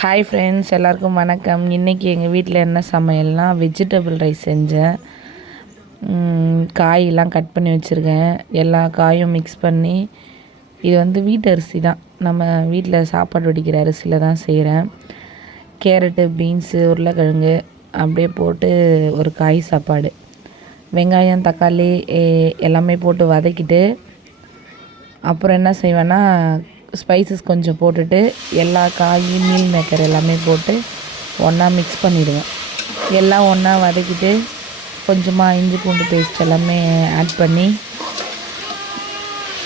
Hi friends, எல்லாருக்கும் வணக்கம். இன்றைக்கி எங்கள் வீட்டில் என்ன சமையல்னால் வெஜிடபிள் ரைஸ் செஞ்சேன். காயெல்லாம் கட் பண்ணி வச்சுருக்கேன். எல்லா காயும் மிக்ஸ் பண்ணி, இது வந்து வீட்டு அரிசி தான், நம்ம வீட்டில் சாப்பாடு வடிக்கிற அரிசியில் தான் செய்கிறேன். கேரட்டு, பீன்ஸு, உருளைக்கிழங்கு அப்படியே போட்டு ஒரு காய் சாப்பாடு. வெங்காயம், தக்காளி எல்லாமே போட்டு வதக்கிட்டு, அப்புறம் என்ன செய்வேன்னா ஸ்பைசஸ் கொஞ்சம் போட்டுட்டு எல்லா காய், மீல் மேக்கர் எல்லாமே போட்டு ஒன்றா மிக்ஸ் பண்ணிவிடுவேன். எல்லாம் ஒன்றா வதக்கிட்டு கொஞ்சமாக இஞ்சி பூண்டு பேஸ்ட் எல்லாமே ஆட் பண்ணி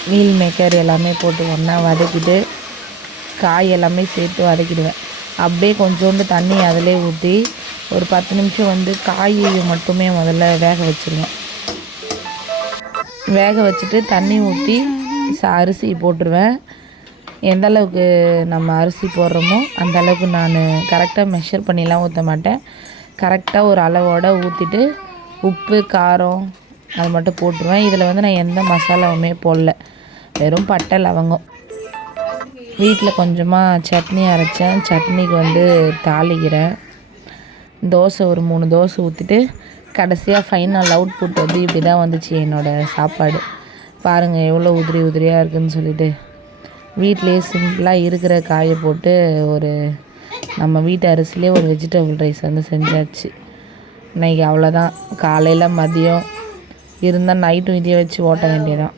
மீல் மேக்கர் எல்லாமே போட்டு ஒன்றா வதக்கிட்டு காய் எல்லாமே சேர்த்து வதக்கிடுவேன். அப்படியே கொஞ்சோண்டு தண்ணி அதிலே ஊற்றி ஒரு 10 நிமிஷம் வந்து காயை மட்டுமே முதல்ல வேக வச்சுருவேன். வேக வச்சுட்டு தண்ணி ஊற்றி அரிசி போட்டுருவேன். எந்த அளவுக்கு நம்ம அரிசி போடுறோமோ அந்த அளவுக்கு நான் கரெக்டாக மெஷர் பண்ணிலாம் ஊற்ற மாட்டேன். கரெக்டாக ஒரு அளவோடு ஊற்றிட்டு உப்பு, காரம் அது மட்டும் போட்டுருவேன். இதில் வந்து நான் எந்த மசாலாவுமே போடல, வெறும் பட்டை, லவங்கம். வீட்டில் கொஞ்சமாக சட்னி அரைச்சேன், சட்னிக்கு வந்து தாளிக்கிறேன். தோசை ஒரு 3 தோசை ஊற்றிட்டு கடைசியாக ஃபைனல் அவுட்புட் வந்து இப்படி தான் வந்துச்சு என்னோடய சாப்பாடு. பாருங்கள் எவ்வளோ உதிரி உதிரியாக இருக்குதுன்னு சொல்லிட்டு. வீட்டிலே சிம்பிளாக இருக்கிற காயை போட்டு நம்ம வீட்டு அரிசிலே ஒரு வெஜிடபிள் ரைஸ் வந்து செஞ்சாச்சு. இன்றைக்கி அவ்வளோதான். காலையில் மதியம் இருந்தால் நைட்டும் இதையே வச்சு ஓட்ட வேண்டியதான்.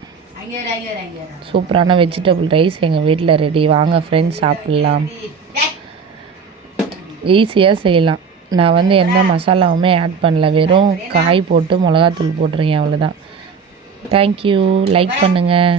சூப்பரான வெஜிடபிள் ரைஸ் எங்கள் வீட்டில் ரெடி. வாங்க ஃப்ரெண்ட்ஸ், சாப்பிட்லாம். ஈஸியாக செய்யலாம். நான் வந்து எந்த மசாலாவுமே ஆட் பண்ணல, வெறும் காய் போட்டு மிளகாத்தூள் போட்டிருக்கேன், அவ்வளோதான். தேங்க்யூ. லைக் பண்ணுங்கள்.